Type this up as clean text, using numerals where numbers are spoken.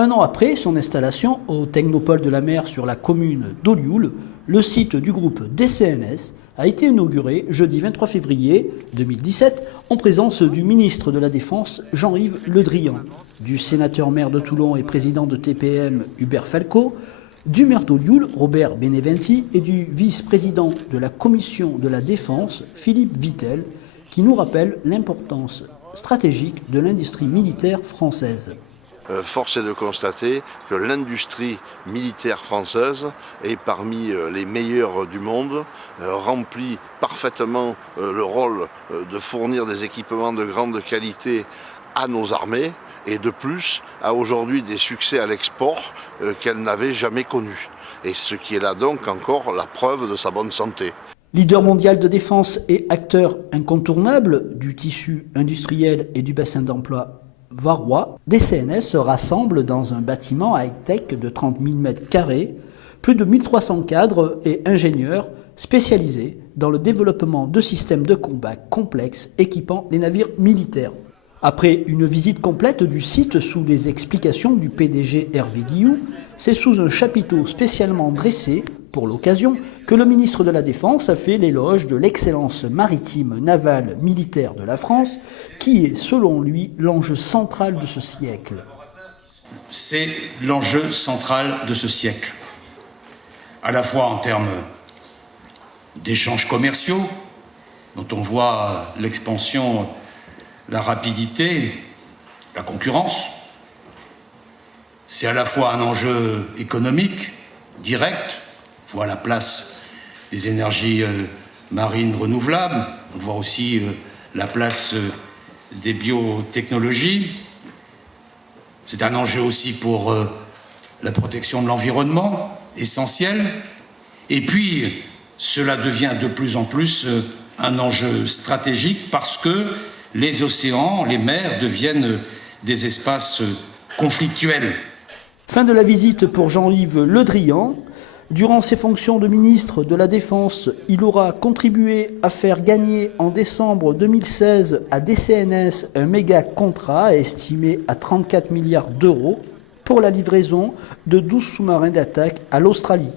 Un an après son installation au Technopole de la Mer sur la commune d'Olioul, le site du groupe DCNS a été inauguré jeudi 23 février 2017 en présence du ministre de la Défense Jean-Yves Le Drian, du sénateur-maire de Toulon et président de TPM Hubert Falco, du maire d'Olioul Robert Beneventi et du vice-président de la commission de la Défense Philippe Vittel, qui nous rappelle l'importance stratégique de l'industrie militaire française. Force est de constater que l'industrie militaire française est parmi les meilleures du monde, remplit parfaitement le rôle de fournir des équipements de grande qualité à nos armées et de plus a aujourd'hui des succès à l'export qu'elle n'avait jamais connus. Et ce qui est là donc encore la preuve de sa bonne santé. Leader mondial de défense et acteur incontournable du tissu industriel et du bassin d'emploi varois, DCNS se rassemble dans un bâtiment high-tech de 30 000 m², plus de 1300 cadres et ingénieurs spécialisés dans le développement de systèmes de combat complexes équipant les navires militaires. Après une visite complète du site sous les explications du PDG Hervé Guilloux, c'est sous un chapiteau spécialement dressé pour l'occasion que le ministre de la Défense a fait l'éloge de l'excellence maritime, navale, militaire de la France, qui est, selon lui, l'enjeu central de ce siècle. C'est l'enjeu central de ce siècle, à la fois en termes d'échanges commerciaux, dont on voit l'expansion, la rapidité, la concurrence. C'est à la fois un enjeu économique, direct. On voit la place des énergies marines renouvelables. On voit aussi la place des biotechnologies. C'est un enjeu aussi pour la protection de l'environnement, essentiel. Et puis, cela devient de plus en plus un enjeu stratégique parce que les océans, les mers deviennent des espaces conflictuels. Fin de la visite pour Jean-Yves Le Drian. Durant ses fonctions de ministre de la Défense, il aura contribué à faire gagner en décembre 2016 à DCNS un méga contrat estimé à 34 milliards d'euros pour la livraison de 12 sous-marins d'attaque à l'Australie.